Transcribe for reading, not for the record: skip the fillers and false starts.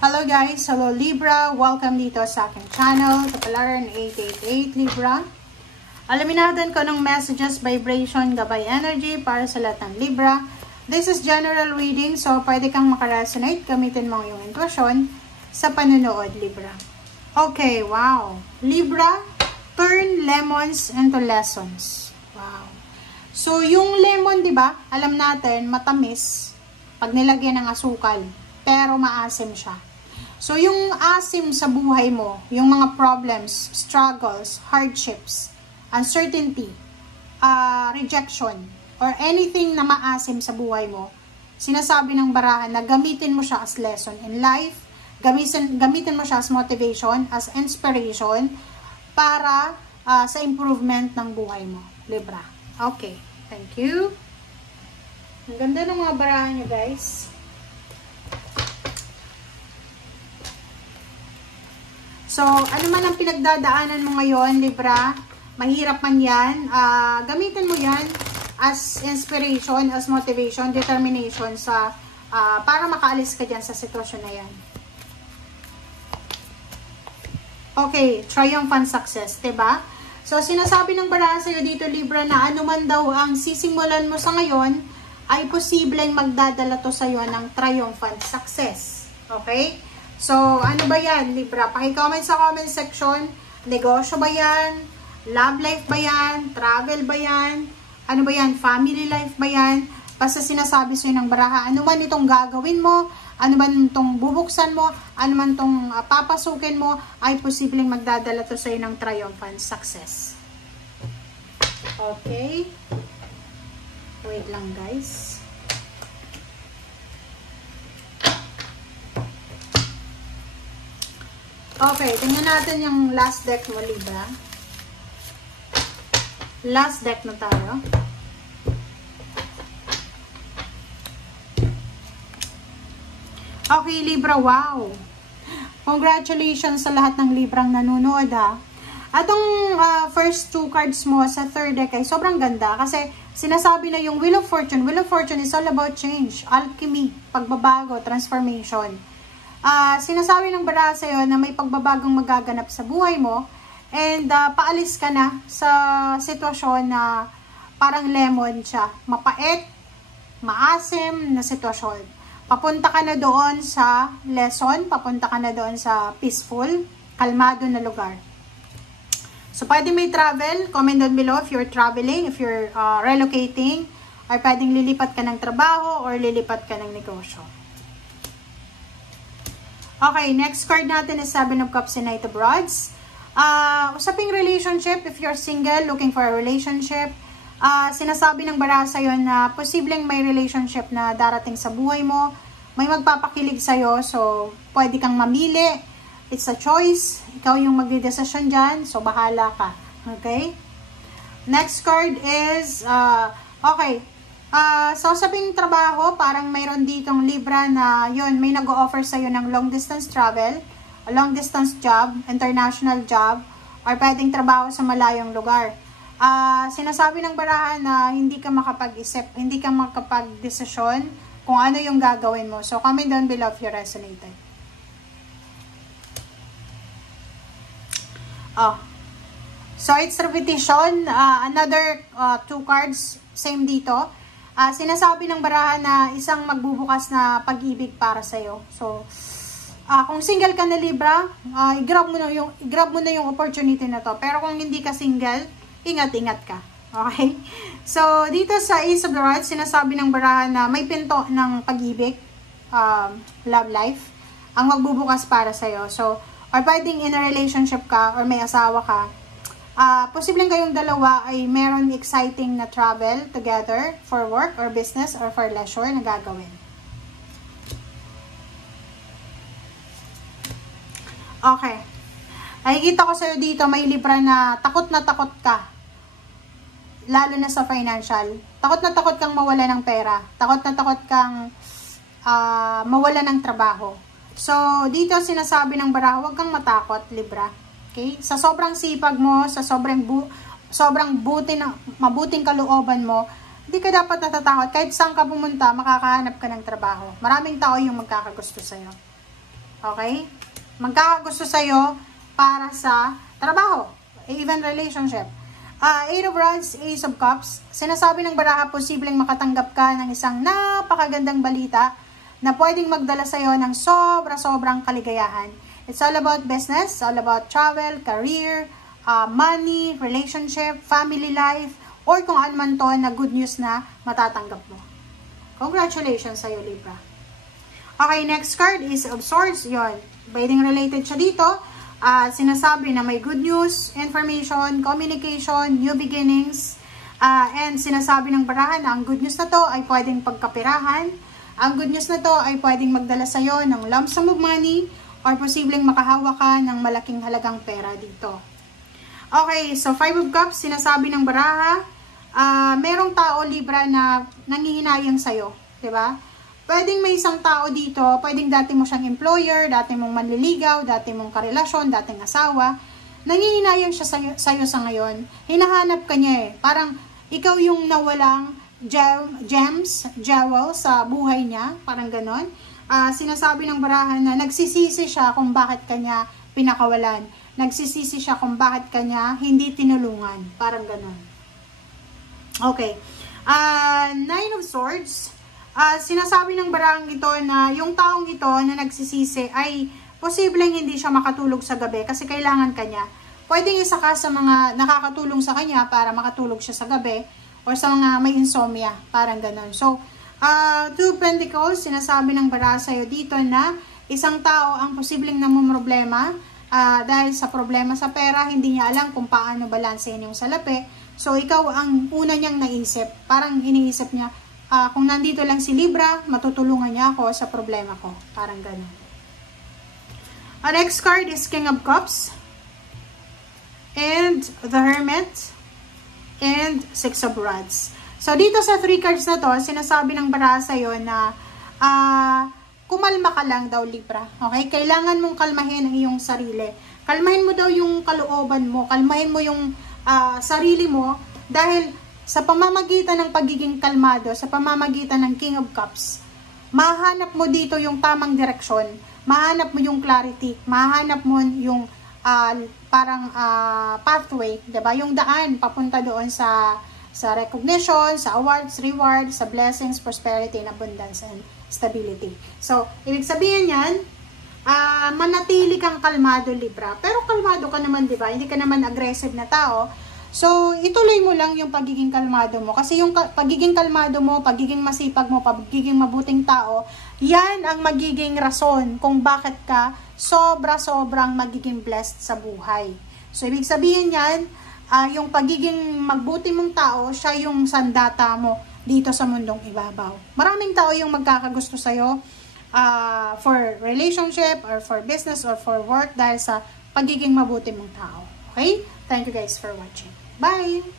Hello guys! Hello Libra! Welcome dito sa aking channel, Kapalaran 888 Libra. Alamin natin kung anong messages, vibration, gabay energy para sa lahat ng Libra. This is general reading, so pwede kang makaresonate. Gamitin mo yung intuition sa panunood, Libra. Okay, wow! Libra, turn lemons into lessons. Wow! So, yung lemon, di ba? Alam natin, matamis pag nilagyan ng asukal, pero maasim siya. So, yung asim sa buhay mo, yung mga problems, struggles, hardships, uncertainty, rejection, or anything na maasim sa buhay mo, sinasabi ng barahan na gamitin mo siya as lesson in life, gamitin mo siya as motivation, as inspiration, para sa improvement ng buhay mo, Libra. Okay, thank you. Ang ganda ng mga barahan niyo, guys. So, ano man ang pinagdadaanan mo ngayon, Libra, mahirap man yan, gamitin mo yan as inspiration, as motivation, determination sa, para makaalis ka dyan sa sitwasyon na yan. Okay, triumphant success, diba? So, sinasabi ng barahan sa'yo dito, Libra, na ano man daw ang sisimulan mo sa ngayon, ay posibleng magdadala to sa'yo ng triumphant success. Okay? So, ano ba yan, Libra? Paki-comment sa comment section. Negosyo ba yan? Love life ba yan? Travel ba yan? Ano ba yan? Family life ba yan? Basta sinasabi sa'yo ng baraha, ano man itong gagawin mo, ano man itong bubuksan mo, ano man itong papasukin mo, ay posibleng magdadala to sa'yo ng triumphant success. Okay? Wait lang, guys. Okay, tingnan natin yung last deck mo, Libra. Last deck na tayo. Okay, Libra, wow! Congratulations sa lahat ng Librang nanonood, ha. Atong first two cards mo sa third deck ay sobrang ganda kasi sinasabi na yung Wheel of Fortune. Wheel of Fortune is all about change, alchemy, pagbabago, transformation. Sinasabi ng baraha sa'yo na may pagbabagong magaganap sa buhay mo and paalis ka na sa sitwasyon na parang lemon siya. Mapait, maasim na sitwasyon. Papunta ka na doon sa lesson, papunta ka na doon sa peaceful, kalmado na lugar. So, pwede may travel. Comment down below if you're traveling, if you're relocating, or pwedeng lilipat ka ng trabaho or lilipat ka ng negosyo. Okay, next card natin is Seven of Cups and Knight of Rods. Usaping relationship, if you're single, looking for a relationship, sinasabi ng baraha sa'yo na posibleng may relationship na darating sa buhay mo, may magpapakilig sa'yo, so pwede kang mamili. It's a choice. Ikaw yung magdidesisyon dyan, so bahala ka. Okay? Next card is, okay, sa usaping trabaho, parang mayroon ditong Libra na yun, may nag-o-offer sa'yo ng long distance travel, a long distance job, international job, or pwedeng trabaho sa malayong lugar. Sinasabi ng barahan na hindi ka makapag-isip, hindi ka makapag-desisyon kung ano yung gagawin mo. So, comment down below if you resonated. So, it's repetition. Another two cards, same dito. Sinasabi ng barahan na isang magbubukas na pag-ibig para sa'yo. So, kung single ka na, Libra, i-grab mo na yung opportunity na to. Pero kung hindi ka single, ingat-ingat ka. Okay? So, dito sa Ace of the Rods, sinasabi ng barahan na may pinto ng pag-ibig, love life, ang magbubukas para sa'yo. So, or pwedeng in a relationship ka or may asawa ka, posibleng kayong dalawa ay meron exciting na travel together for work or business or for leisure na gagawin. Okay. Nakikita ko sa'yo dito, may Libra na takot ka. Lalo na sa financial. Takot na takot kang mawala ng pera. Takot na takot kang mawala ng trabaho. So, dito sinasabi ng baraha, huwag kang matakot, Libra. Okay? Sa sobrang sipag mo, sa sobrang mabuting kalooban mo, hindi ka dapat natatakot. Kahit saan ka pumunta, makakahanap ka ng trabaho. Maraming tao yung magkakagusto sa'yo. Okay? Magkakagusto sa'yo para sa trabaho, even relationship. Eight of Rods, Ace of Cups. Sinasabi ng baraha, posibleng makatanggap ka ng isang napakagandang balita na pwedeng magdala sa'yo ng sobra-sobrang kaligayahan. It's all about business, all about travel, career, money, relationship, family life, or kung ano man to na good news na matatanggap mo. Congratulations sa'yo, Libra. Okay, next card is of Swords. Yun, pwedeng related siya dito. Sinasabi na may good news, information, communication, new beginnings, and sinasabi ng barahan na ang good news na to ay pwedeng pagkapirahan. Ang good news na to ay pwedeng magdala sa'yo ng lump sum of money or posibleng makahawa ka ng malaking halagang pera dito. Okay, so 5 of Cups, sinasabi ng baraha, merong tao, Libra, na nangihinayang sa'yo, diba? Pwedeng may isang tao dito, pwedeng dati mo siyang employer, dati mong manliligaw, dati mong karelasyon, dating asawa. Nangihinayang siya sa'yo sa ngayon. Hinahanap ka niya eh. Parang ikaw yung nawalang jewel sa buhay niya. Parang ganon. Sinasabi ng barahan na nagsisisi siya kung bakit kanya pinakawalan. Nagsisisi siya kung bakit kanya hindi tinulungan. Parang ganon. Okay. 9 of Swords. Sinasabi ng barang ito na yung taong ito na nagsisisi ay posibleng hindi siya makatulog sa gabi kasi kailangan kanya. Pwedeng isa ka sa mga nakakatulong sa kanya para makatulog siya sa gabi or sa mga may insomnia, parang ganon. So, 2 Pentacles, sinasabi ng bara sa'yo dito na isang tao ang posibleng namumroblema dahil sa problema sa pera, hindi niya alam kung paano balansehin yung salapi. So, ikaw ang una niyang naisip. Parang iniisip niya, kung nandito lang si Libra, matutulungan niya ako sa problema ko. Parang ganun. Our next card is King of Cups. And the Hermit. And 6 of Rods. So, dito sa 3 cards na to, sinasabi ng baraha sa'yo na kumalma ka lang daw, Libra. Okay? Kailangan mong kalmahin ang iyong sarili. Kalmahin mo daw yung kalooban mo. Kalmahin mo yung sarili mo. Dahil sa pamamagitan ng pagiging kalmado, sa pamamagitan ng King of Cups, mahanap mo dito yung tamang direksyon, mahanap mo yung clarity, mahanap mo yung pathway, diba? Yung daan papunta doon sa recognition, sa awards, rewards, sa blessings, prosperity, and abundance, and stability. So, ibig sabihin yan, manatili kang kalmado, Libra. Pero kalmado ka naman, diba? Hindi ka naman aggressive na tao. So, ituloy mo lang yung pagiging kalmado mo. Kasi yung pagiging kalmado mo, pagiging masipag mo, pagiging mabuting tao, yan ang magiging rason kung bakit ka sobra-sobrang magiging blessed sa buhay. So, ibig sabihin yan, yung pagiging magbuti mong tao, siya yung sandata mo dito sa mundong ibabaw. Maraming tao yung magkakagusto sa'yo for relationship, or for business, or for work dahil sa pagiging mabuti mong tao. Okay? Thank you guys for watching. Bye!